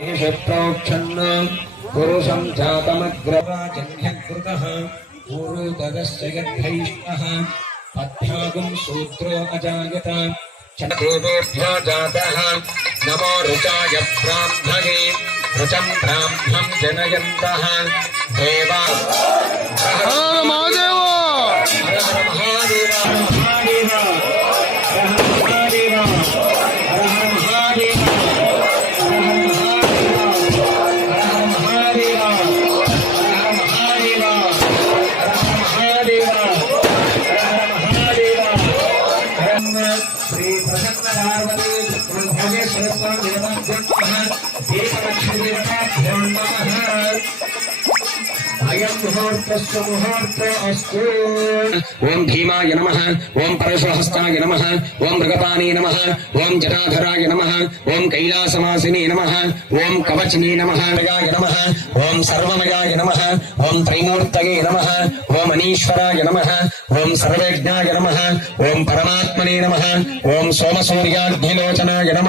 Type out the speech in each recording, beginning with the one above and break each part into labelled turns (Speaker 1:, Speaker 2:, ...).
Speaker 1: प्रोक्षन् पुरुषं जातमग्रवाजन्यकृतः पूर्वतगस्य यद्धैष्णः पद्भ्यागुं शूद्रो अजायत नमो ऋचाय ब्राह्मणे जनयन्तः देवा हर श्री प्रसन्न पार्वती भोगे सरस्वामी देवता देवता देवता అయం ముహూర్తస్సు ముహూర్త అస్తు ఓం భీమాయ నమ ఓం పరశుహస్తాయ నమ ఓం మృగపానే నమ ఓం జటాధరాయ నమ ఓం కైలాసవాసినే నమ ఓం కవచినే నమ నమ ఓం సర్వమయాయ నమ ఓం త్రైమూర్తయే నమ ఓం అనీశ్వరాయ నమ ఓం సర్వజ్ఞాయ నమ ఓం పరమాత్మనే నమ ఓం సోమసూర్యాగ్నిలోచనాయ నమ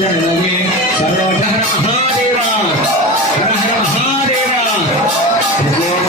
Speaker 1: జనమే సర్వోహర మహాదేవ హర హర మహాదేవ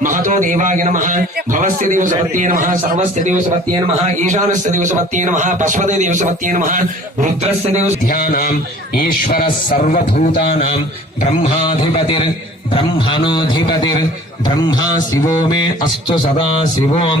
Speaker 1: దేవతాభ్యం నమ భీమా దేవాయ నమ మహతో దేవాయ నమ భవస్య దివసపత్యే నమ సర్వస్య దివసపత్యే నమ ఈశానస్య దివసపత్యే నమ పశ్వతే దివసపత్యే నమ రుద్రస్య దివస ధ్యానాం ఈశ్వర సర్వభూతానాం బ్రహ్మాధిపతిర్ బ్రహ్మణోధిపతిర్ బ్రహ్మా శివో మే అస్తు సదా శివోం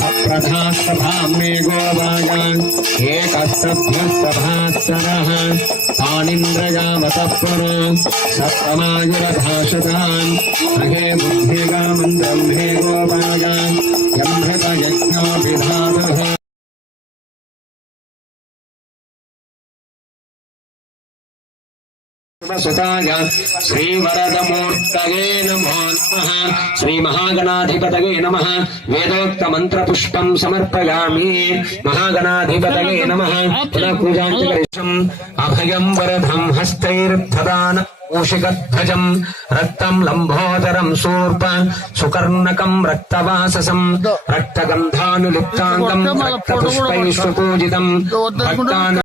Speaker 1: प्रधाः सभाम्ने गोभागान् एकस्तभ्यः सभात्तरः तानिन्द्रयामतः पुरो सप्तमायुरभाषतान् महे बुद्धिगामन् गोवागान गोभागान् यज्ञा సుతాయ శ్రీవరదమూర్తయే నమో నమః శ్రీ మహాగణాధిపతయే నమ వేదోక్త మంత్ర పుష్పం సమర్పయామి మహాగణాధిపతయే నమ అభయం వరదం హస్తైర్ధదాన మూషికధ్వజం రక్తం లంబోదరం శూర్ప సుకర్ణకం రక్తవాససం రక్తగంధానులిప్తాంగం రక్తపుష్పైశ్వ పూజితం భక్తాన్